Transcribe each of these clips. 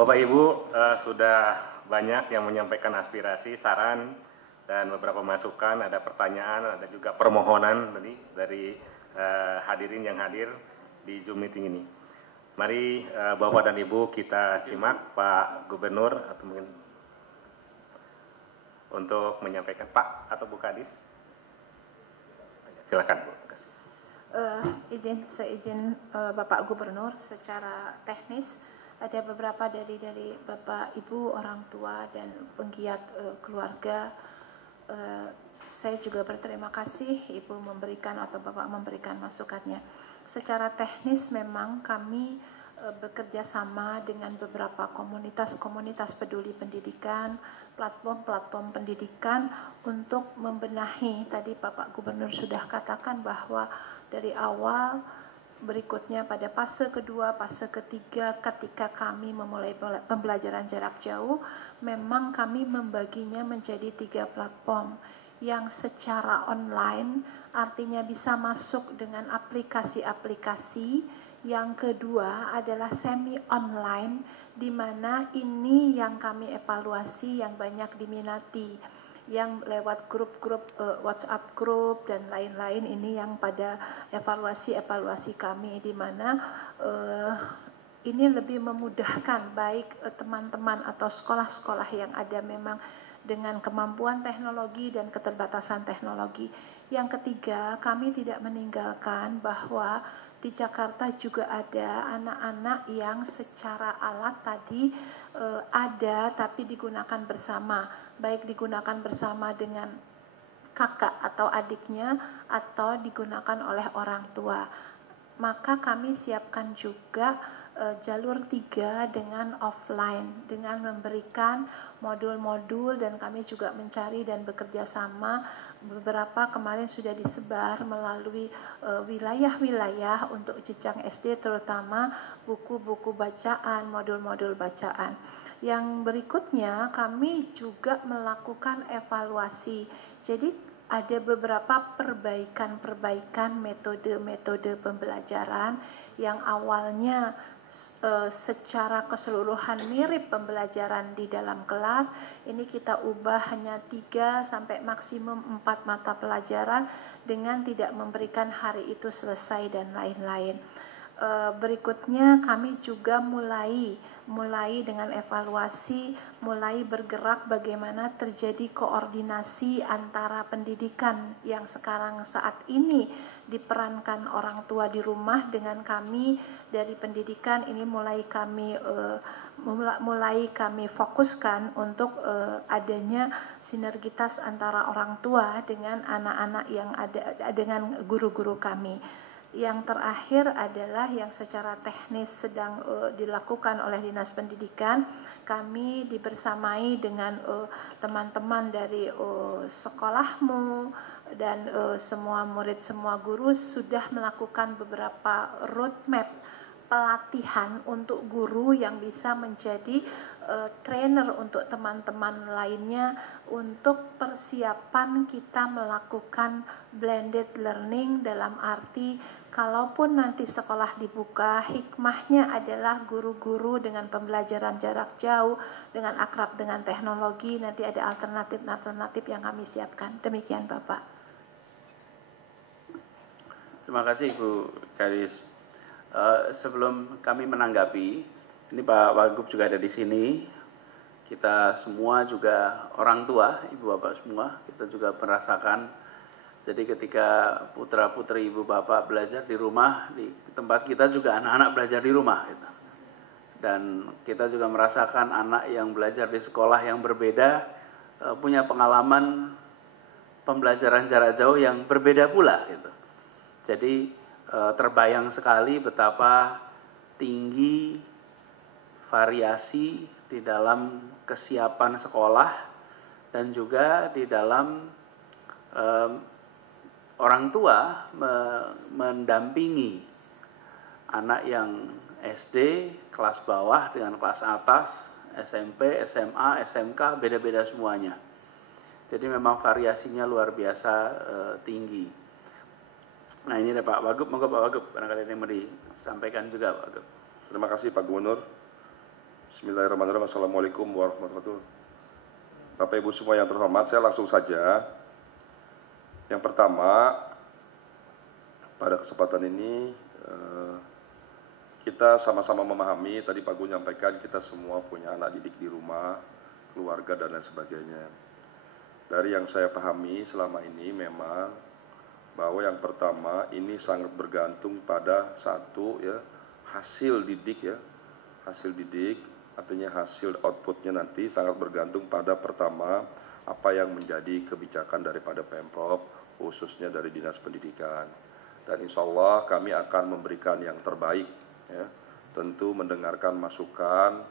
Bapak Ibu sudah banyak yang menyampaikan aspirasi, saran, dan beberapa masukan, ada pertanyaan, ada juga permohonan tadi dari hadirin yang hadir di Zoom meeting ini. Mari Bapak dan Ibu kita simak Pak Gubernur atau mungkin untuk menyampaikan Pak atau Bu Kadis. Silakan Bu. Seizin Bapak Gubernur, secara teknis ada beberapa dari Bapak Ibu orang tua dan penggiat keluarga. Saya juga berterima kasih Ibu memberikan atau Bapak memberikan masukannya. Secara teknis memang kami bekerja sama dengan beberapa komunitas peduli pendidikan, platform pendidikan untuk membenahi. Tadi Bapak Gubernur sudah katakan bahwa dari awal, berikutnya pada fase kedua, fase ketiga, ketika kami memulai pembelajaran jarak jauh, memang kami membaginya menjadi 3 platform yang secara online, artinya bisa masuk dengan aplikasi-aplikasi. Yang kedua adalah semi online, di mana ini yang kami evaluasi yang banyak diminati, yang lewat grup-grup WhatsApp grup dan lain-lain. Ini yang pada evaluasi kami, di mana ini lebih memudahkan baik teman-teman atau sekolah-sekolah yang ada memang dengan kemampuan teknologi dan keterbatasan teknologi. Yang ketiga, kami tidak meninggalkan bahwa di Jakarta juga ada anak-anak yang secara alat tadi ada tapi digunakan bersama, baik digunakan bersama dengan kakak atau adiknya atau digunakan oleh orang tua. Maka kami siapkan juga jalur 3 dengan offline, dengan memberikan modul-modul, dan kami juga mencari dan bekerja sama. Beberapa kemarin sudah disebar melalui wilayah-wilayah untuk jenjang SD, terutama buku-buku bacaan, modul-modul bacaan. Yang berikutnya kami juga melakukan evaluasi. Jadi ada beberapa perbaikan metode-metode pembelajaran yang awalnya secara keseluruhan mirip pembelajaran di dalam kelas. Ini kita ubah hanya 3 sampai maksimum 4 mata pelajaran dengan tidak memberikan hari itu selesai dan lain-lain. Berikutnya kami juga mulai dengan evaluasi, mulai bergerak bagaimana terjadi koordinasi antara pendidikan yang sekarang saat ini diperankan orang tua di rumah dengan kami dari pendidikan. Ini mulai kami fokuskan untuk adanya sinergitas antara orang tua dengan anak-anak yang ada dengan guru-guru kami. Yang terakhir adalah yang secara teknis sedang dilakukan oleh Dinas Pendidikan. Kami dibersamai dengan teman-teman dari sekolahmu dan semua murid, semua guru sudah melakukan beberapa roadmap pelatihan untuk guru yang bisa menjadi trainer untuk teman-teman lainnya untuk persiapan kita melakukan blended learning, dalam arti kalaupun nanti sekolah dibuka, hikmahnya adalah guru-guru dengan pembelajaran jarak jauh, dengan akrab dengan teknologi, nanti ada alternatif yang kami siapkan. Demikian Bapak. Terima kasih Bu Kadis. Sebelum kami menanggapi, ini Pak Wagub juga ada di sini. Kita semua juga orang tua, Ibu Bapak semua, kita juga merasakan. Jadi ketika putra-putri Ibu Bapak belajar di rumah, di tempat kita juga anak-anak belajar di rumah. Gitu. Dan kita juga merasakan anak yang belajar di sekolah yang berbeda, punya pengalaman pembelajaran jarak jauh yang berbeda pula. Gitu. Jadi terbayang sekali betapa tinggi variasi di dalam kesiapan sekolah dan juga di dalam orang tua mendampingi anak yang SD, kelas bawah dengan kelas atas, SMP, SMA, SMK, beda-beda semuanya. Jadi memang variasinya luar biasa tinggi. Nah ini ada Pak Wagub, monggo Pak Wagub, barangkali ini mau disampaikan juga Pak Wagub. Terima kasih Pak Gubernur. Bismillahirrahmanirrahim. Assalamualaikum warahmatullahi wabarakatuh. Bapak Ibu semua yang terhormat, saya langsung saja. Yang pertama, pada kesempatan ini kita sama-sama memahami, tadi Pak Gu nyampaikan kita semua punya anak didik di rumah, keluarga dan lain sebagainya. Dari yang saya pahami selama ini memang bahwa yang pertama ini sangat bergantung pada satu ya, hasil didik ya. Hasil didik artinya hasil outputnya nanti sangat bergantung pada pertama apa yang menjadi kebijakan daripada Pemprov khususnya dari Dinas Pendidikan. Dan insya Allah kami akan memberikan yang terbaik ya. Tentu mendengarkan masukan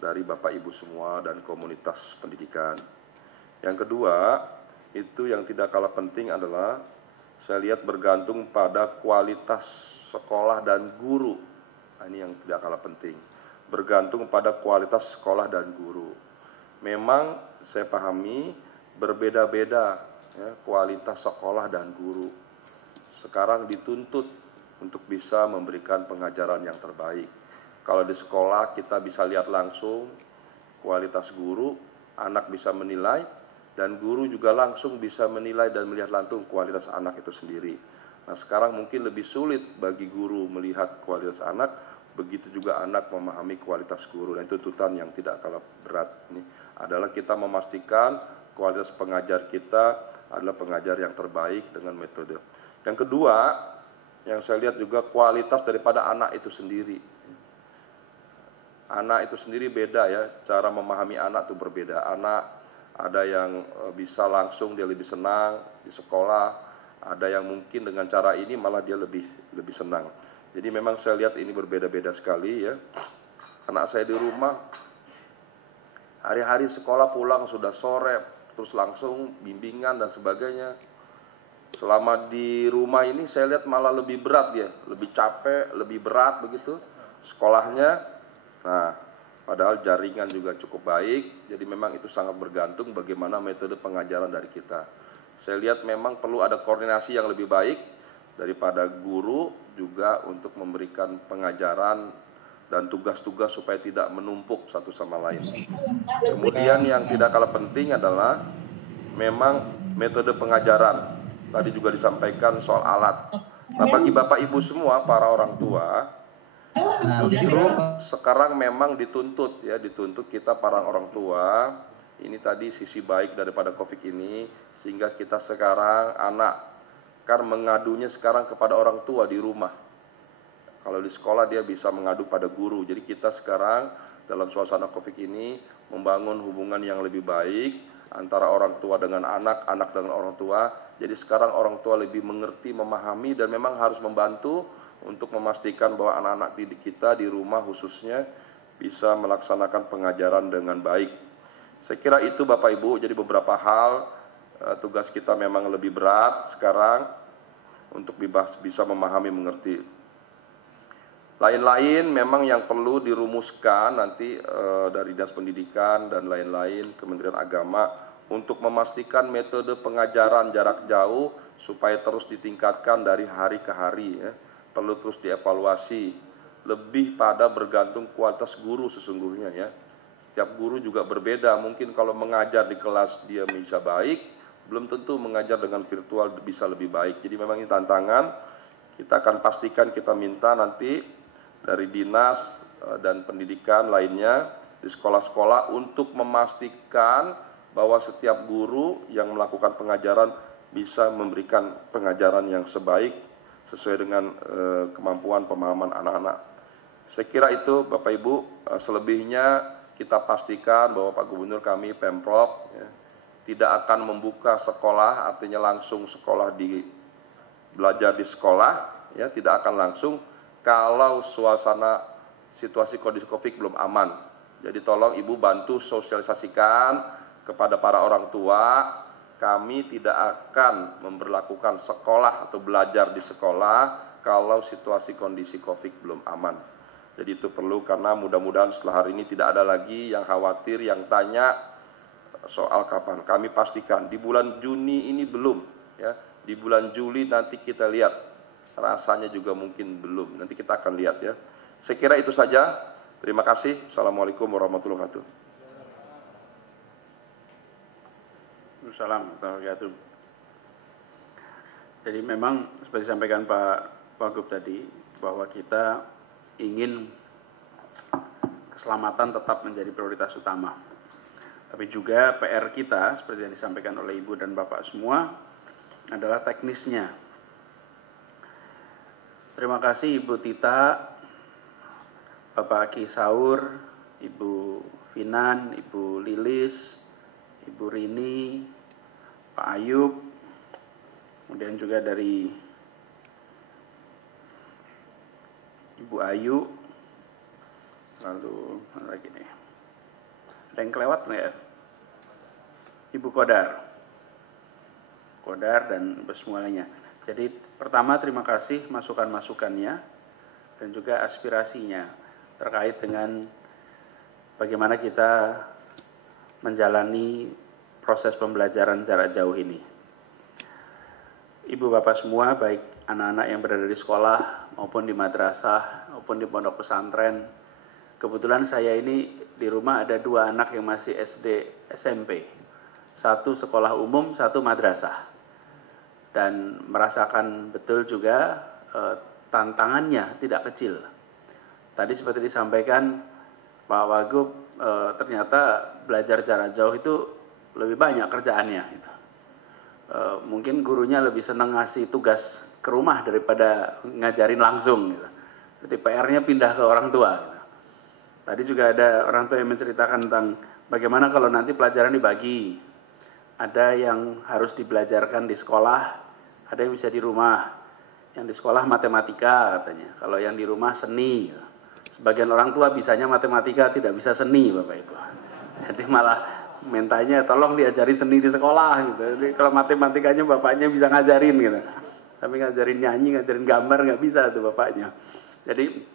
dari Bapak Ibu semua dan komunitas pendidikan. Yang kedua itu yang tidak kalah penting adalah saya lihat bergantung pada kualitas sekolah dan guru. Nah, ini yang tidak kalah penting. Bergantung pada kualitas sekolah dan guru. Memang saya pahami berbeda-beda ya, kualitas sekolah dan guru. Sekarang dituntut untuk bisa memberikan pengajaran yang terbaik. Kalau di sekolah kita bisa lihat langsung kualitas guru, anak bisa menilai, dan guru juga langsung bisa menilai dan melihat langsung kualitas anak itu sendiri. Nah sekarang mungkin lebih sulit bagi guru melihat kualitas anak, begitu juga anak memahami kualitas guru. Dan itu tuntutan yang tidak kalah berat. Ini adalah kita memastikan kualitas pengajar kita adalah pengajar yang terbaik dengan metode. Yang kedua, yang saya lihat juga kualitas daripada anak itu sendiri. Anak itu sendiri beda ya, cara memahami anak itu berbeda. Anak ada yang bisa langsung dia lebih senang di sekolah, ada yang mungkin dengan cara ini malah dia lebih senang. Jadi memang saya lihat ini berbeda-beda sekali ya. Anak saya di rumah, hari-hari sekolah pulang sudah sore, terus langsung bimbingan dan sebagainya. Selama di rumah ini saya lihat malah lebih berat ya, lebih capek, lebih berat begitu sekolahnya. Nah, padahal jaringan juga cukup baik, jadi memang itu sangat bergantung bagaimana metode pengajaran dari kita. Saya lihat memang perlu ada koordinasi yang lebih baik daripada guru juga untuk memberikan pengajaran dan tugas-tugas supaya tidak menumpuk satu sama lain. Kemudian yang tidak kalah penting adalah memang metode pengajaran. Tadi juga disampaikan soal alat. Nah bagi Bapak Ibu semua, para orang tua, justru sekarang memang dituntut ya, dituntut kita para orang tua. Ini tadi sisi baik daripada COVID ini, sehingga kita sekarang anak kan mengadunya sekarang kepada orang tua di rumah. Kalau di sekolah dia bisa mengadu pada guru. Jadi kita sekarang dalam suasana COVID ini membangun hubungan yang lebih baik antara orang tua dengan anak, anak dengan orang tua. Jadi sekarang orang tua lebih mengerti, memahami dan memang harus membantu untuk memastikan bahwa anak-anak didik kita di rumah khususnya bisa melaksanakan pengajaran dengan baik. Saya kira itu Bapak Ibu, jadi beberapa hal tugas kita memang lebih berat sekarang untuk bisa memahami, mengerti. Lain-lain memang yang perlu dirumuskan nanti dari Dinas Pendidikan dan lain-lain, Kementerian Agama, untuk memastikan metode pengajaran jarak jauh supaya terus ditingkatkan dari hari ke hari ya. Perlu terus dievaluasi, lebih pada bergantung kualitas guru sesungguhnya ya. Tiap guru juga berbeda, mungkin kalau mengajar di kelas dia bisa baik, belum tentu mengajar dengan virtual bisa lebih baik. Jadi memang ini tantangan, kita akan pastikan, kita minta nanti dari dinas dan pendidikan lainnya di sekolah-sekolah untuk memastikan bahwa setiap guru yang melakukan pengajaran bisa memberikan pengajaran yang sebaik sesuai dengan kemampuan pemahaman anak-anak. Saya kira itu Bapak Ibu, selebihnya kita pastikan bahwa Pak Gubernur kami, Pemprov, ya, tidak akan membuka sekolah, artinya langsung sekolah belajar di sekolah, ya, tidak akan langsung kalau suasana situasi kondisi COVID belum aman. Jadi tolong Ibu bantu sosialisasikan kepada para orang tua, kami tidak akan memberlakukan sekolah atau belajar di sekolah kalau situasi kondisi COVID belum aman. Jadi itu perlu, karena mudah-mudahan setelah hari ini tidak ada lagi yang khawatir, yang tanya soal kapan. Kami pastikan di bulan Juni ini belum, ya. Di bulan Juli nanti kita lihat, rasanya juga mungkin belum. Nanti kita akan lihat ya. Saya kira itu saja. Terima kasih. Assalamualaikum warahmatullahi wabarakatuh. Assalamualaikum warahmatullahi wabarakatuh. Jadi memang seperti disampaikan Pak Wagub tadi, bahwa kita ingin keselamatan tetap menjadi prioritas utama. Tapi juga PR kita, seperti yang disampaikan oleh Ibu dan Bapak semua, adalah teknisnya. Terima kasih Ibu Tita, Bapak Aki Saur, Ibu Finan, Ibu Lilis, Ibu Rini, Pak Ayub, kemudian juga dari Ibu Ayu, lalu mana lagi nih? Ada yang kelewat nggak ya? Ibu Kodar dan semuanya. Jadi pertama terima kasih masukan-masukannya dan juga aspirasinya terkait dengan bagaimana kita menjalani proses pembelajaran jarak jauh ini. Ibu bapak semua, baik anak-anak yang berada di sekolah maupun di madrasah maupun di pondok pesantren. Kebetulan saya ini di rumah ada 2 anak yang masih SD SMP. 1 sekolah umum, 1 madrasah. Dan merasakan betul juga tantangannya tidak kecil. Tadi seperti disampaikan Pak Wagub, ternyata belajar jarak jauh itu lebih banyak kerjaannya. Gitu. Mungkin gurunya lebih senang ngasih tugas ke rumah daripada ngajarin langsung. Gitu. Jadi PR-nya pindah ke orang tua. Gitu. Tadi juga ada orang tua yang menceritakan tentang bagaimana kalau nanti pelajaran dibagi. Ada yang harus dibelajarkan di sekolah, ada yang bisa di rumah. Yang di sekolah matematika katanya, kalau yang di rumah seni. Sebagian orang tua bisanya matematika, tidak bisa seni Bapak Ibu. Jadi malah mintanya tolong diajari seni di sekolah gitu. Jadi kalau matematikanya bapaknya bisa ngajarin gitu. Tapi ngajarin nyanyi, ngajarin gambar nggak bisa tuh bapaknya. Jadi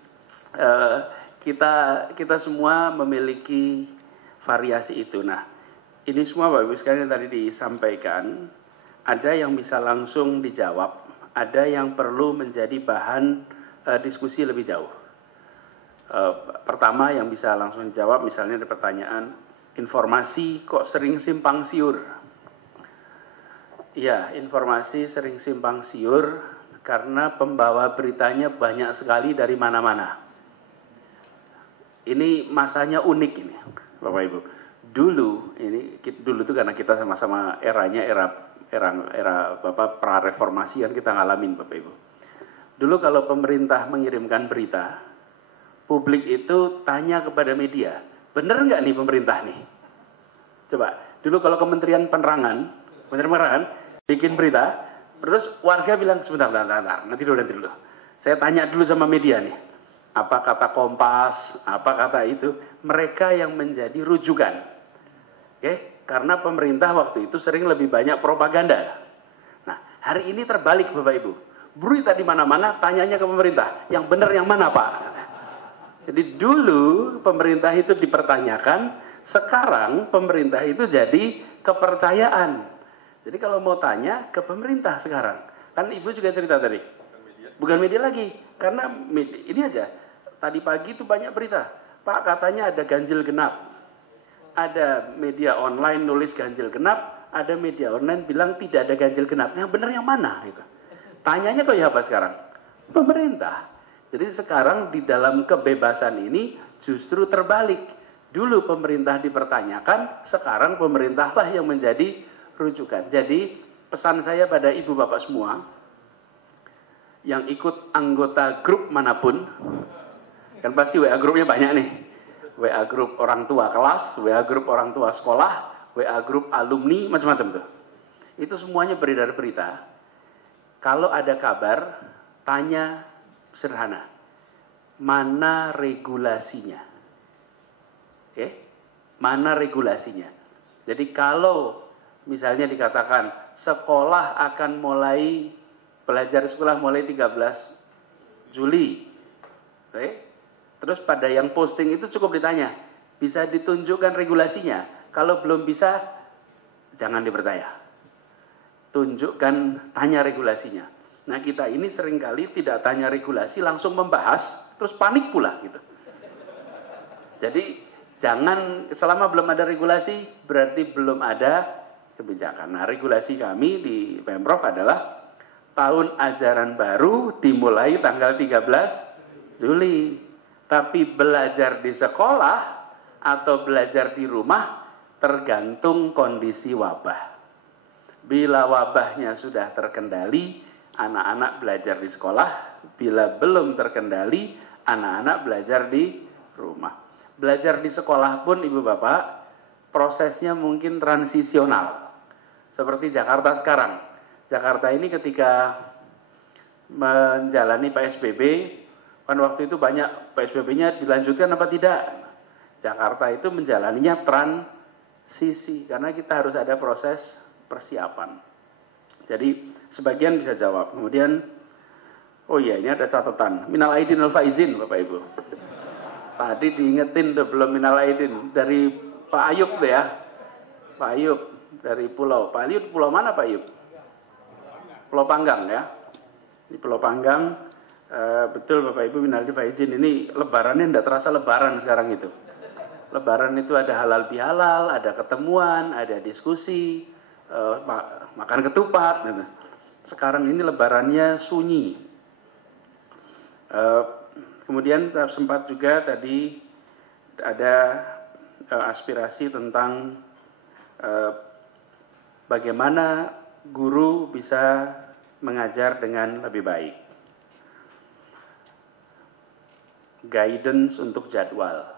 kita semua memiliki variasi itu. Nah, ini semua Bapak Ibu sekalian yang tadi disampaikan, ada yang bisa langsung dijawab, ada yang perlu menjadi bahan diskusi lebih jauh. Pertama yang bisa langsung dijawab, misalnya ada pertanyaan, informasi kok sering simpang siur? Ya, informasi sering simpang siur karena pembawa beritanya banyak sekali dari mana-mana. Ini masanya unik ini, Bapak Ibu. Dulu itu karena kita sama-sama era Bapak pra-reformasi kan kita ngalamin Bapak Ibu. Dulu kalau pemerintah mengirimkan berita, publik itu tanya kepada media, bener nggak nih pemerintah nih? Coba, dulu kalau Kementerian Penerangan bikin berita, terus warga bilang sebentar, nanti dulu. Saya tanya dulu sama media nih, apa kata Kompas, apa kata itu, mereka yang menjadi rujukan. Oke, karena pemerintah waktu itu sering lebih banyak propaganda. Nah, hari ini terbalik Bapak Ibu. Berita di mana-mana tanyanya ke pemerintah, yang benar yang mana Pak? Jadi dulu pemerintah itu dipertanyakan, sekarang pemerintah itu jadi kepercayaan. Jadi kalau mau tanya ke pemerintah sekarang. Kan Ibu juga cerita tadi. Bukan media lagi. Karena media, ini aja. Tadi pagi itu banyak berita. Pak katanya ada ganjil genap. Ada media online nulis ganjil genap. Ada media online bilang tidak ada ganjil genap. Yang benar yang mana? Gitu. Tanyanya kok ya apa sekarang? Pemerintah. Jadi sekarang di dalam kebebasan ini justru terbalik. Dulu pemerintah dipertanyakan, sekarang pemerintahlah yang menjadi rujukan. Jadi pesan saya pada ibu bapak semua, yang ikut anggota grup manapun, kan pasti WA grupnya banyak nih. WA grup orang tua kelas, WA grup orang tua sekolah, WA grup alumni, macam-macam tuh. Itu semuanya beredar berita. Kalau ada kabar, tanya sederhana, mana regulasinya? Oke, mana regulasinya? Jadi kalau misalnya dikatakan sekolah akan mulai belajar sekolah mulai 13 Juli, oke? Terus pada yang posting itu cukup ditanya, bisa ditunjukkan regulasinya? Kalau belum bisa, jangan dipercaya. Tunjukkan, tanya regulasinya. Nah kita ini seringkali tidak tanya regulasi, langsung membahas, terus panik pula gitu. Jadi jangan, selama belum ada regulasi berarti belum ada kebijakan. Nah, regulasi kami di Pemprov adalah tahun ajaran baru dimulai tanggal 13 Juli. Tapi belajar di sekolah atau belajar di rumah tergantung kondisi wabah. Bila wabahnya sudah terkendali, anak-anak belajar di sekolah. Bila belum terkendali, anak-anak belajar di rumah. Belajar di sekolah pun Ibu Bapak, prosesnya mungkin transisional. Seperti Jakarta sekarang. Jakarta ini ketika menjalani PSBB, kan waktu itu banyak PSBB-nya dilanjutkan apa tidak. Jakarta itu menjalaninya transisi, karena kita harus ada proses persiapan. Jadi sebagian bisa jawab. Kemudian, oh iya ini ada catatan. Minal aidin wal faizin Bapak Ibu. Tadi diingetin tuh belum minal aidin dari Pak Ayub tuh ya. Pak Ayub dari Pulau. Pak Ayub Pulau mana Pak Ayub? Pulau Panggang ya. Di Pulau Panggang betul Bapak Ibu minal aidin faizin, ini lebarannya tidak terasa lebaran sekarang itu. Lebaran itu ada halal bihalal, ada ketemuan, ada diskusi, makan ketupat gitu. Sekarang ini lebarannya sunyi. Kemudian sempat juga tadi ada aspirasi tentang bagaimana guru bisa mengajar dengan lebih baik. Guidance untuk jadwal.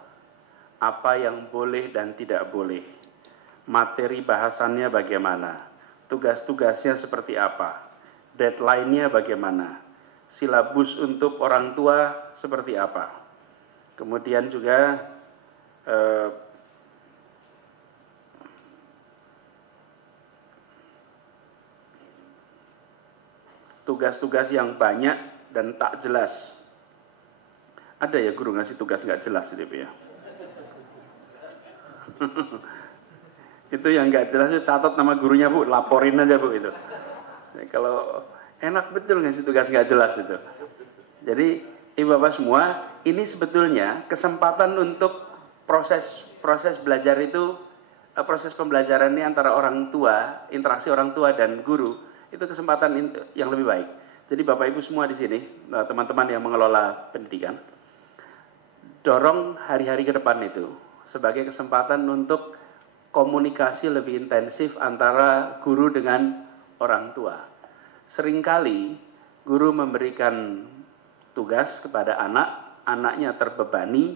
Apa yang boleh dan tidak boleh. Materi bahasannya bagaimana. Tugas-tugasnya seperti apa. Deadline-nya bagaimana. Silabus untuk orang tua seperti apa. Kemudian juga tugas-tugas yang banyak dan tak jelas. Ada ya guru ngasih tugas nggak jelas gitu ya. Itu yang nggak jelas itu catat nama gurunya Bu, laporin aja Bu itu. Jadi, kalau enak betul ngasih tugas nggak jelas itu. Jadi Ibu Bapak semua, ini sebetulnya kesempatan untuk proses belajar itu, proses pembelajaran ini antara orang tua, interaksi orang tua dan guru, itu kesempatan yang lebih baik. Jadi Bapak Ibu semua di sini, teman-teman yang mengelola pendidikan, dorong hari-hari ke depan itu sebagai kesempatan untuk komunikasi lebih intensif antara guru dengan orang tua. Seringkali guru memberikan tugas kepada anak, anaknya terbebani,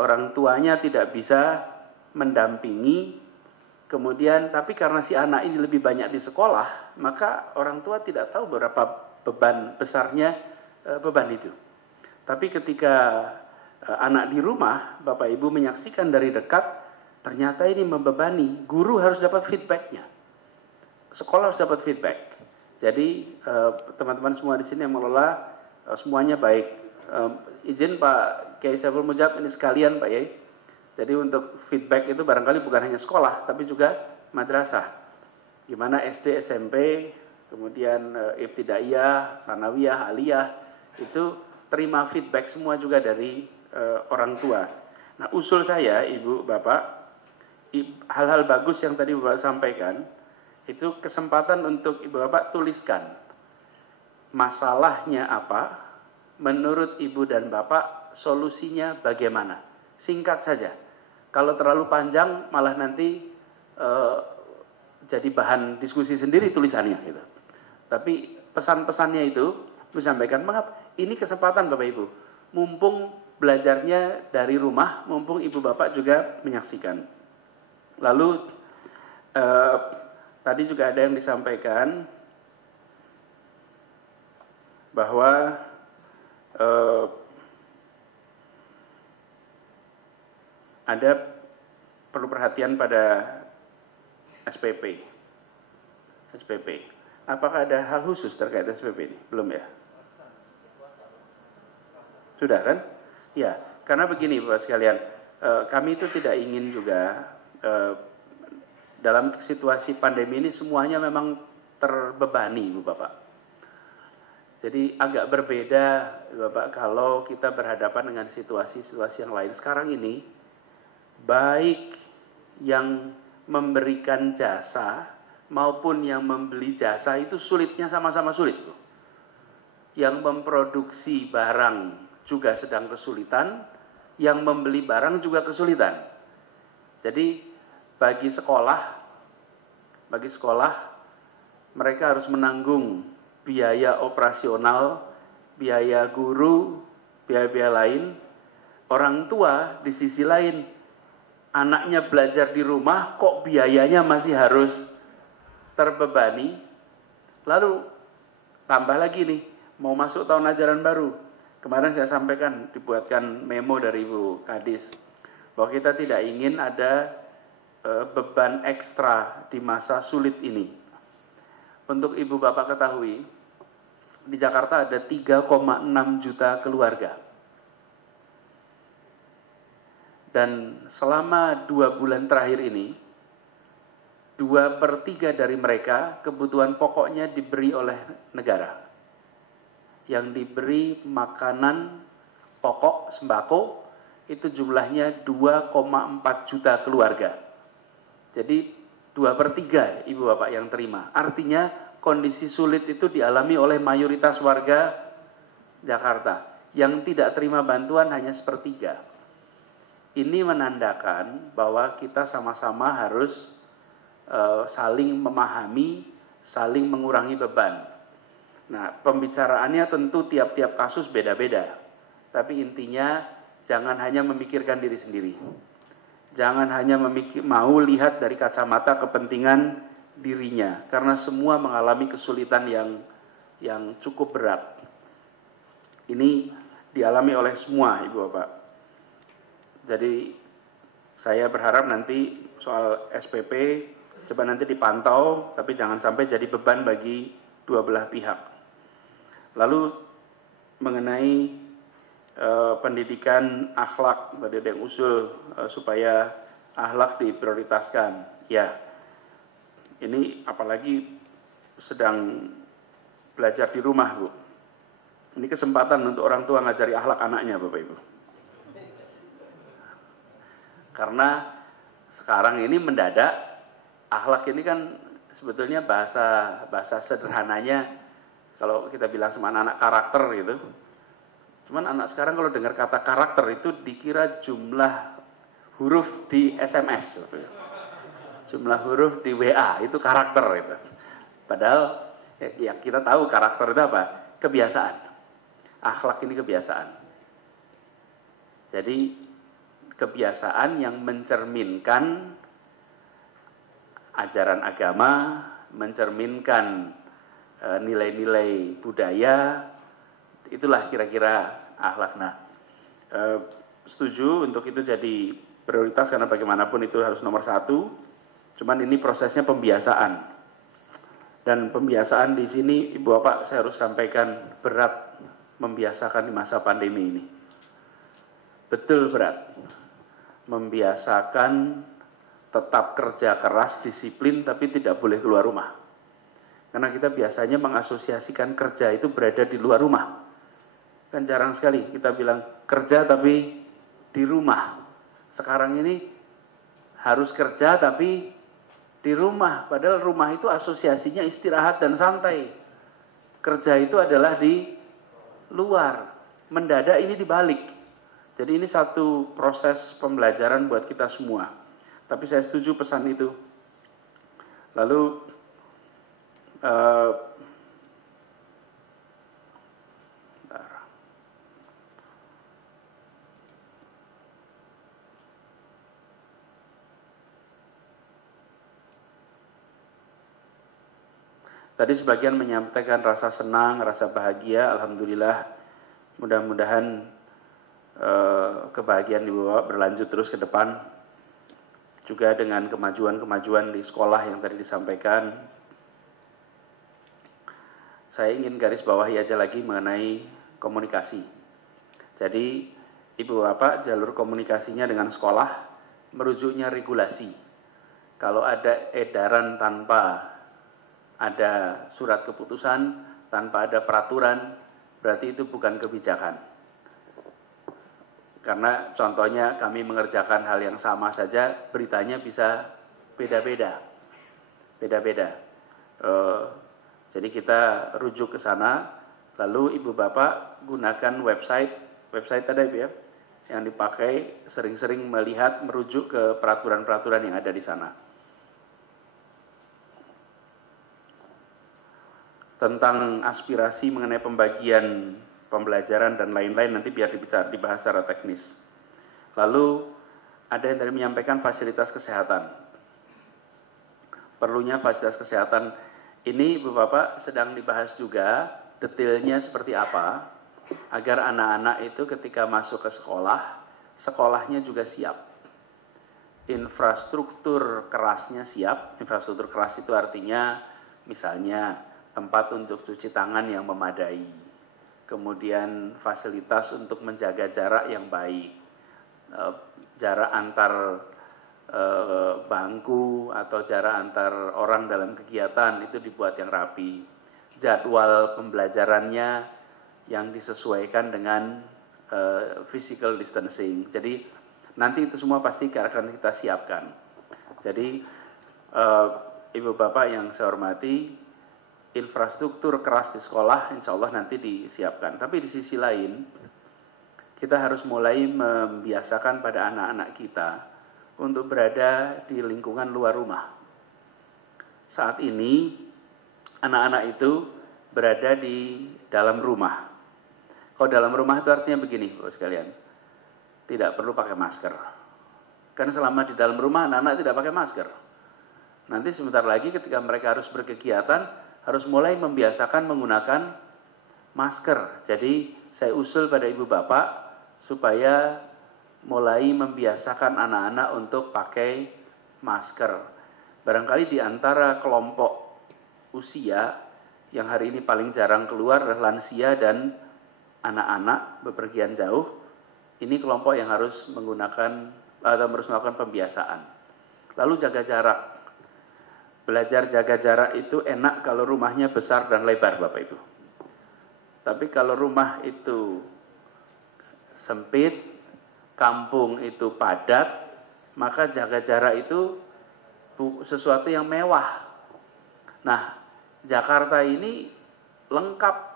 orang tuanya tidak bisa mendampingi, kemudian tapi karena si anak ini lebih banyak di sekolah, maka orang tua tidak tahu berapa beban besarnya beban itu. Tapi ketika anak di rumah, Bapak Ibu menyaksikan dari dekat, ternyata ini membebani. Guru harus dapat feedbacknya, sekolah harus dapat feedback. Jadi teman-teman semua di sini yang mengelola semuanya baik. Izin Pak Kiai Saiful Mujab ini sekalian Pak Yai. Jadi untuk feedback itu barangkali bukan hanya sekolah, tapi juga madrasah. Gimana SD, SMP, kemudian ibtidaiyah, sanawiyah, aliyah, itu terima feedback semua juga dari orang tua. Nah usul saya Ibu Bapak, hal-hal bagus yang tadi Bapak sampaikan, itu kesempatan untuk Ibu Bapak tuliskan masalahnya apa, menurut Ibu dan Bapak solusinya bagaimana. Singkat saja. Kalau terlalu panjang malah nanti jadi bahan diskusi sendiri tulisannya gitu. Tapi pesan-pesannya itu disampaikan, mengapa ini kesempatan Bapak Ibu, mumpung belajarnya dari rumah, mumpung Ibu Bapak juga menyaksikan. Lalu tadi juga ada yang disampaikan bahwa ada perlu perhatian pada SPP. Apakah ada hal khusus terkait SPP ini? Belum ya? Sudah kan? Ya, karena begini Bapak sekalian, kami itu tidak ingin juga dalam situasi pandemi ini semuanya memang terbebani Ibu Bapak. Jadi agak berbeda Bapak kalau kita berhadapan dengan situasi-situasi yang lain. Sekarang ini baik yang memberikan jasa maupun yang membeli jasa itu sulitnya sama-sama sulit. Yang memproduksi barang juga sedang kesulitan, yang membeli barang juga kesulitan. Jadi bagi sekolah mereka harus menanggung biaya operasional, biaya guru, biaya-biaya lain. Orang tua di sisi lain, anaknya belajar di rumah kok biayanya masih harus terbebani. Lalu tambah lagi nih, mau masuk tahun ajaran baru. Kemarin saya sampaikan, dibuatkan memo dari Ibu Kadis, bahwa kita tidak ingin ada beban ekstra di masa sulit ini. Untuk Ibu Bapak ketahui, di Jakarta ada 3,6 juta keluarga. Dan selama 2 bulan terakhir ini, 2/3 dari mereka kebutuhan pokoknya diberi oleh negara. Yang diberi makanan pokok, sembako, itu jumlahnya 2,4 juta keluarga. Jadi 2/3 Ibu Bapak yang terima. Artinya kondisi sulit itu dialami oleh mayoritas warga Jakarta. Yang tidak terima bantuan hanya 1/3. Ini menandakan bahwa kita sama-sama harus saling memahami, saling mengurangi beban. Nah, pembicaraannya tentu tiap-tiap kasus beda-beda. Tapi intinya jangan hanya memikirkan diri sendiri. Jangan hanya mau lihat dari kacamata kepentingan dirinya. Karena semua mengalami kesulitan yang cukup berat. Ini dialami oleh semua Ibu Bapak. Jadi saya berharap nanti soal SPP coba nanti dipantau, tapi jangan sampai jadi beban bagi dua belah pihak. Lalu mengenai pendidikan akhlak, tadi ada yang usul supaya akhlak diprioritaskan. Ya, ini apalagi sedang belajar di rumah, Bu. Ini kesempatan untuk orang tua ngajari akhlak anaknya, Bapak Ibu. Karena sekarang ini mendadak, akhlak ini kan sebetulnya bahasa sederhananya, kalau kita bilang sama anak-anak karakter gitu. Cuman anak sekarang kalau dengar kata karakter itu dikira jumlah huruf di SMS. Jumlah huruf di WA, itu karakter itu. Padahal ya kita tahu karakter itu apa? Kebiasaan. Akhlak ini kebiasaan. Jadi kebiasaan yang mencerminkan ajaran agama, mencerminkan nilai-nilai budaya, itulah kira-kira akhlak. Nah, setuju untuk itu jadi prioritas karena bagaimanapun itu harus nomor 1. Cuman ini prosesnya pembiasaan. Dan pembiasaan di sini Ibu Bapak saya harus sampaikan berat membiasakan di masa pandemi ini. Betul berat. Membiasakan tetap kerja keras, disiplin, tapi tidak boleh keluar rumah. Karena kita biasanya mengasosiasikan kerja itu berada di luar rumah. Kan jarang sekali kita bilang kerja tapi di rumah. Sekarang ini harus kerja tapi di rumah. Padahal rumah itu asosiasinya istirahat dan santai. Kerja itu adalah di luar. Mendadak ini dibalik. Jadi ini satu proses pembelajaran buat kita semua. Tapi saya setuju pesan itu. Lalu tadi sebagian menyampaikan rasa senang, rasa bahagia. Alhamdulillah, mudah-mudahan kebahagiaan Ibu Bapak berlanjut terus ke depan. Juga dengan kemajuan-kemajuan di sekolah yang tadi disampaikan. Saya ingin garis bawahi aja lagi mengenai komunikasi. Jadi Ibu Bapak jalur komunikasinya dengan sekolah merujuknya regulasi. Kalau ada edaran tanpa ada surat keputusan, tanpa ada peraturan, berarti itu bukan kebijakan. Karena contohnya kami mengerjakan hal yang sama saja, beritanya bisa beda-beda. Jadi kita rujuk ke sana, lalu Ibu Bapak gunakan website ada Ibu ya, yang dipakai sering-sering melihat, merujuk ke peraturan-peraturan yang ada di sana. Tentang aspirasi mengenai pembagian pembelajaran dan lain-lain nanti biar dibahas secara teknis. Lalu ada yang tadi menyampaikan fasilitas kesehatan. Perlunya fasilitas kesehatan ini Ibu Bapak sedang dibahas juga detailnya seperti apa agar anak-anak itu ketika masuk ke sekolah, sekolahnya juga siap. Infrastruktur kerasnya siap. Infrastruktur keras itu artinya misalnya tempat untuk cuci tangan yang memadai. Kemudian fasilitas untuk menjaga jarak yang baik, jarak antar bangku atau jarak antar orang dalam kegiatan itu dibuat yang rapi, jadwal pembelajarannya yang disesuaikan dengan physical distancing. Jadi nanti itu semua pasti akan kita siapkan. Jadi Ibu Bapak yang saya hormati, infrastruktur keras di sekolah insya Allah nanti disiapkan. Tapi di sisi lain, kita harus mulai membiasakan pada anak-anak kita untuk berada di lingkungan luar rumah. Saat ini, anak-anak itu berada di dalam rumah. Kalau dalam rumah itu artinya begini, Bapak sekalian, tidak perlu pakai masker. Karena selama di dalam rumah, anak-anak tidak pakai masker. Nanti sebentar lagi ketika mereka harus berkegiatan, harus mulai membiasakan menggunakan masker. Jadi saya usul pada Ibu Bapak supaya mulai membiasakan anak-anak untuk pakai masker. Barangkali di antara kelompok usia yang hari ini paling jarang keluar adalah lansia dan anak-anak bepergian jauh. Ini kelompok yang harus menggunakan atau harus melakukan pembiasaan. Lalu jaga jarak. Belajar jaga jarak itu enak kalau rumahnya besar dan lebar Bapak Ibu. Tapi kalau rumah itu sempit, kampung itu padat, maka jaga jarak itu sesuatu yang mewah. Nah, Jakarta ini lengkap.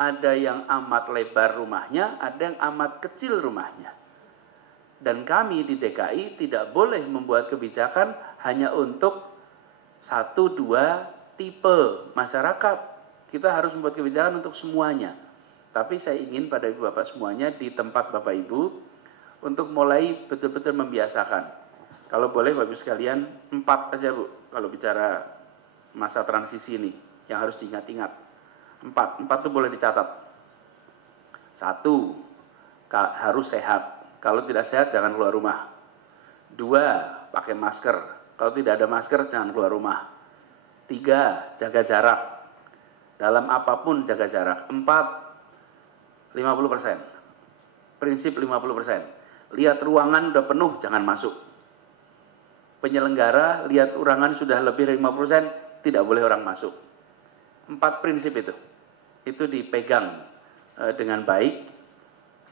Ada yang amat lebar rumahnya, ada yang amat kecil rumahnya. Dan kami di DKI tidak boleh membuat kebijakan hanya untuk 1-2 tipe masyarakat. Kita harus membuat kebijakan untuk semuanya. Tapi saya ingin pada Ibu Bapak semuanya di tempat Bapak Ibu untuk mulai betul-betul membiasakan. Kalau boleh Bapak Ibu sekalian 4 aja Bu, kalau bicara masa transisi ini yang harus diingat-ingat. 4 itu boleh dicatat. 1, harus sehat. Kalau tidak sehat jangan keluar rumah. 2, pakai masker. Kalau tidak ada masker, jangan keluar rumah. 3, jaga jarak. Dalam apapun jaga jarak. 4, 50%. Prinsip 50%. Lihat ruangan udah penuh, jangan masuk. Penyelenggara, lihat ruangan sudah lebih dari 50%, tidak boleh orang masuk. 4 prinsip itu. Itu dipegang dengan baik.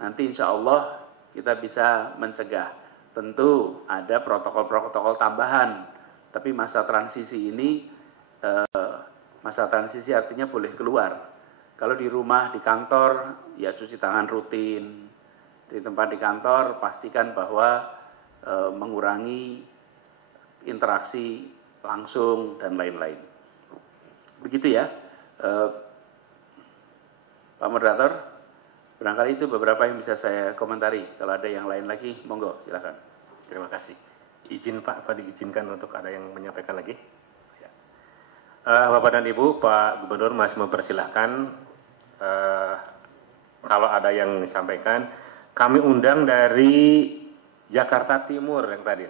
Nanti insya Allah kita bisa mencegah. Tentu ada protokol-protokol tambahan, tapi masa transisi ini, masa transisi artinya boleh keluar. Kalau di rumah, di kantor, ya cuci tangan rutin. Di tempat di kantor, pastikan bahwa mengurangi interaksi langsung dan lain-lain. Begitu ya, Pak Moderator. Barangkali itu beberapa yang bisa saya komentari. Kalau ada yang lain lagi, monggo silakan. Terima kasih. Izin Pak, apa diizinkan untuk ada yang menyampaikan lagi? Ya. Bapak dan Ibu, Pak Gubernur masih mempersilahkan kalau ada yang disampaikan. Kami undang dari Jakarta Timur yang tadi.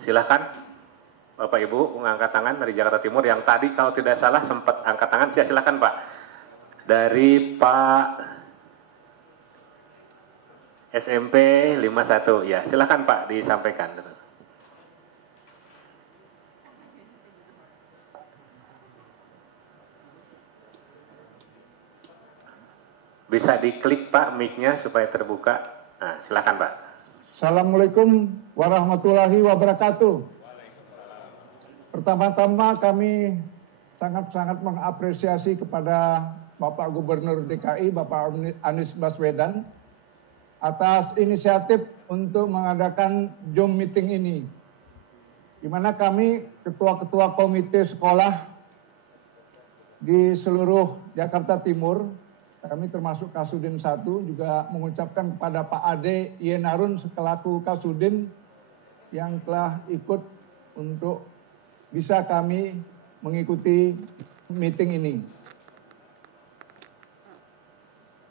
Silakan Bapak Ibu mengangkat tangan dari Jakarta Timur yang tadi kalau tidak salah sempat angkat tangan. Silakan Pak. Dari Pak SMP 51, ya silakan Pak disampaikan. Bisa diklik Pak mic-nya supaya terbuka. Nah, silakan Pak. Assalamualaikum warahmatullahi wabarakatuh. Pertama-tama kami sangat-sangat mengapresiasi kepada Bapak Gubernur DKI, Bapak Anies Baswedan, atas inisiatif untuk mengadakan Zoom meeting ini, di mana kami ketua-ketua komite sekolah di seluruh Jakarta Timur, kami termasuk Kasudin 1, juga mengucapkan kepada Pak Ade Yenarun selaku Kasudin yang telah ikut untuk bisa kami mengikuti meeting ini.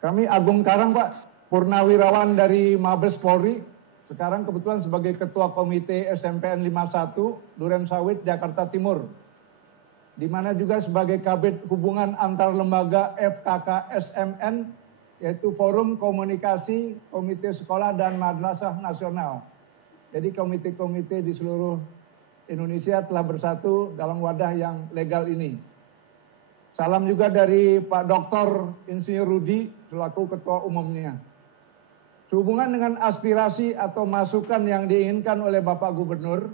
Kami Agung Karang Pak, Purnawirawan dari Mabes Polri, sekarang kebetulan sebagai Ketua Komite SMPN 51 Duren Sawit Jakarta Timur, di mana juga sebagai Kabid Hubungan Antar Lembaga FKK SMN, yaitu Forum Komunikasi Komite Sekolah dan Madrasah Nasional. Jadi komite-komite di seluruh Indonesia telah bersatu dalam wadah yang legal ini. Salam juga dari Pak Dr. Insinyur Rudi selaku Ketua Umumnya. Sehubungan dengan aspirasi atau masukan yang diinginkan oleh Bapak Gubernur,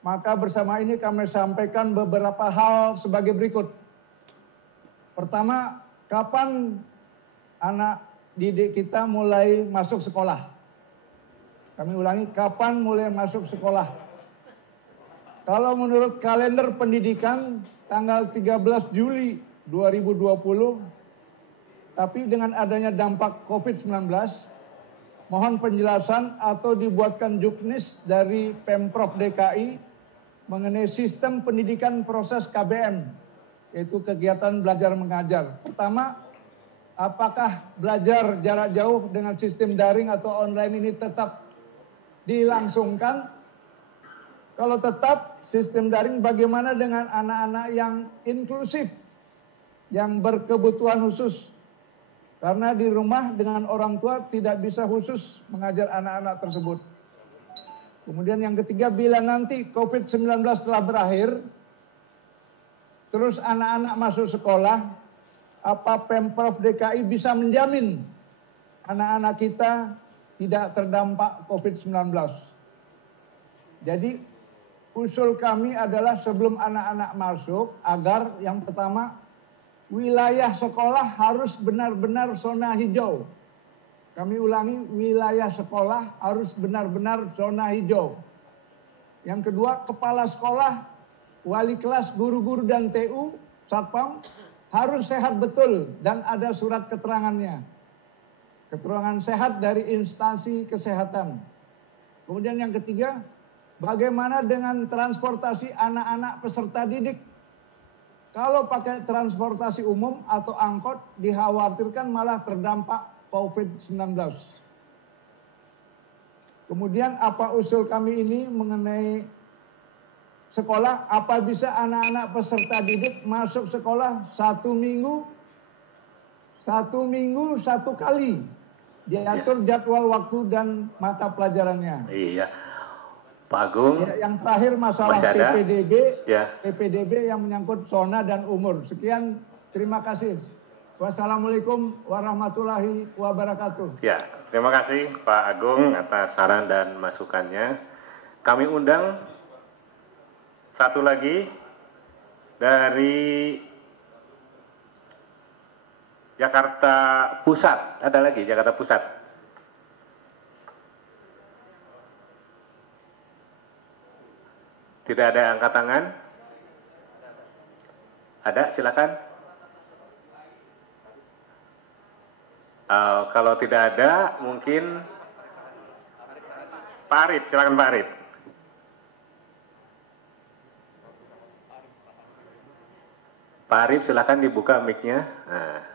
maka bersama ini kami sampaikan beberapa hal sebagai berikut. Pertama, kapan anak didik kita mulai masuk sekolah? Kami ulangi, kapan mulai masuk sekolah? Kalau menurut kalender pendidikan tanggal 13 Juli 2020, tapi dengan adanya dampak COVID-19, mohon penjelasan atau dibuatkan juknis dari Pemprov DKI mengenai sistem pendidikan proses KBM, yaitu kegiatan belajar mengajar. Pertama, apakah belajar jarak jauh dengan sistem daring atau online ini tetap dilangsungkan? Kalau tetap sistem daring, bagaimana dengan anak-anak yang inklusif, yang berkebutuhan khusus? Karena di rumah dengan orang tua tidak bisa khusus mengajar anak-anak tersebut. Kemudian yang ketiga, bila nanti COVID-19 telah berakhir, terus anak-anak masuk sekolah, apa Pemprov DKI bisa menjamin anak-anak kita tidak terdampak COVID-19? Jadi usul kami adalah sebelum anak-anak masuk, agar yang pertama, wilayah sekolah harus benar-benar zona hijau. Kami ulangi, wilayah sekolah harus benar-benar zona hijau. Yang kedua, kepala sekolah, wali kelas, guru-guru dan TU, Satpam, harus sehat betul dan ada surat keterangannya. Keterangan sehat dari instansi kesehatan. Kemudian yang ketiga, bagaimana dengan transportasi anak-anak peserta didik? Kalau pakai transportasi umum atau angkot, dikhawatirkan malah terdampak COVID-19. Kemudian apa usul kami ini mengenai sekolah? Apa bisa anak-anak peserta didik masuk sekolah 1 minggu 1 kali? Diatur jadwal waktu dan mata pelajarannya. Iya. Pak Agung. Ya, yang terakhir masalah PPDB, ya. PPDB yang menyangkut zona dan umur. Sekian, terima kasih. Wassalamualaikum warahmatullahi wabarakatuh. Ya, terima kasih Pak Agung atas saran dan masukannya. Kami undang satu lagi dari Jakarta Pusat. Ada lagi Jakarta Pusat. Tidak ada angkat tangan? Ada, silakan. Kalau tidak ada, mungkin Pak Arif, silakan Pak Arif. Pak Arif, silakan dibuka mic-nya. Nah.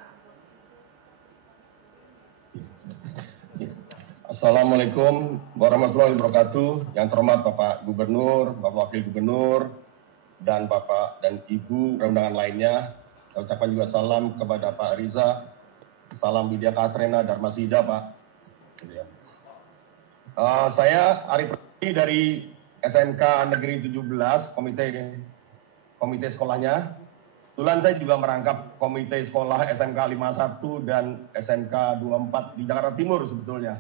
Assalamualaikum warahmatullahi wabarakatuh. Yang terhormat Bapak Gubernur, Bapak Wakil Gubernur, dan Bapak dan Ibu undangan lainnya. Saya ucapkan juga salam kepada Pak Riza. Salam Widya Kastrena Dharmasida, Pak. Saya Arif dari SMK Negeri 17, komite sekolahnya. Kebetulan saya juga merangkap komite sekolah SMK 51 dan SMK 24 di Jakarta Timur sebetulnya.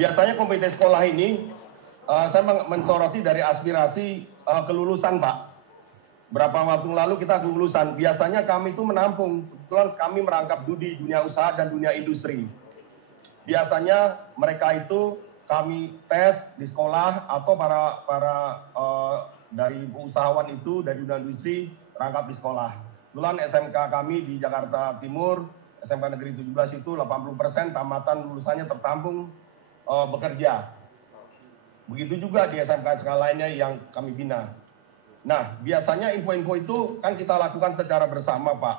Biasanya komite sekolah ini saya mensoroti dari aspirasi kelulusan, Pak. Berapa waktu lalu kita kelulusan, biasanya kami itu menampung, kebetulan kami merangkap di dunia usaha dan dunia industri. Biasanya mereka itu kami tes di sekolah atau para dari usahawan itu dari dunia industri rangkap di sekolah. Kebetulan SMK kami di Jakarta Timur, SMK Negeri 17 itu 80% tamatan lulusannya tertampung bekerja. Begitu juga di SMK lainnya yang kami bina. Nah, biasanya info-info itu kan kita lakukan secara bersama, Pak.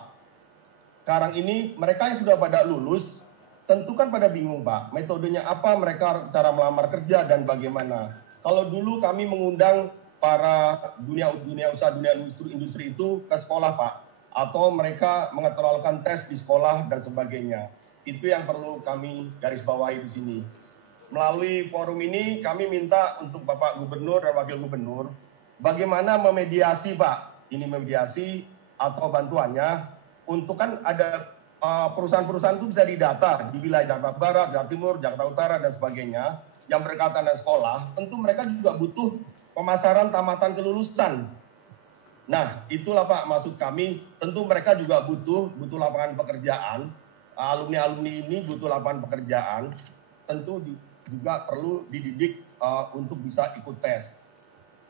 Sekarang ini mereka yang sudah pada lulus, tentu kan pada bingung, Pak. Metodenya apa, mereka cara melamar kerja dan bagaimana. Kalau dulu kami mengundang para dunia usaha, dunia industri itu ke sekolah, Pak. Atau mereka melakukan tes di sekolah dan sebagainya. Itu yang perlu kami garis bawahi di sini. Melalui forum ini kami minta untuk Bapak Gubernur dan Wakil Gubernur bagaimana memediasi, Pak. Ini memediasi atau bantuannya untuk kan ada perusahaan-perusahaan itu bisa didata di wilayah Jakarta Barat, Jakarta Timur, Jakarta Utara dan sebagainya yang berkaitan dengan sekolah. Tentu mereka juga butuh pemasaran tamatan kelulusan. Nah, itulah Pak maksud kami. Tentu mereka juga butuh lapangan pekerjaan. Alumni-alumni ini butuh lapangan pekerjaan. Tentu juga perlu dididik untuk bisa ikut tes.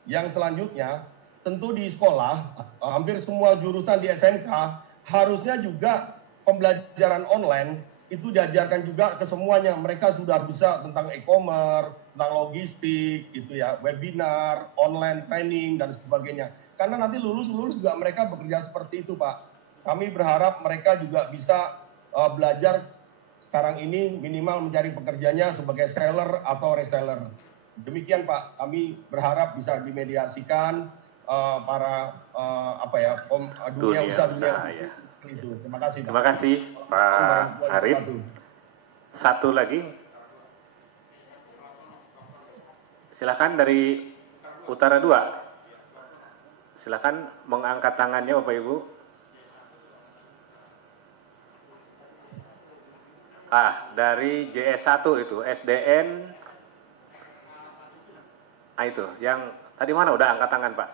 Yang selanjutnya, tentu di sekolah, hampir semua jurusan di SMK, harusnya juga pembelajaran online itu diajarkan juga ke semuanya. Mereka sudah bisa tentang e-commerce, tentang logistik, itu ya, webinar, online training, dan sebagainya. Karena nanti lulus juga mereka bekerja seperti itu, Pak. Kami berharap mereka juga bisa belajar sekarang ini minimal mencari pekerjaannya sebagai seller atau reseller. Demikian Pak, kami berharap bisa dimediasikan para dunia usaha ya. Itu. Terima kasih Pak. Terima kasih Pak Arif. Satu lagi. Silakan dari Utara 2. Silakan mengangkat tangannya Bapak Ibu. Dari JS1 itu, SDN. Itu, yang tadi mana udah angkat tangan Pak?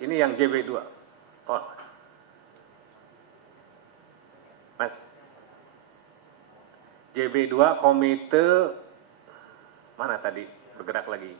Ini yang JB2. Oh. Mas. JB2 komite mana tadi bergerak lagi?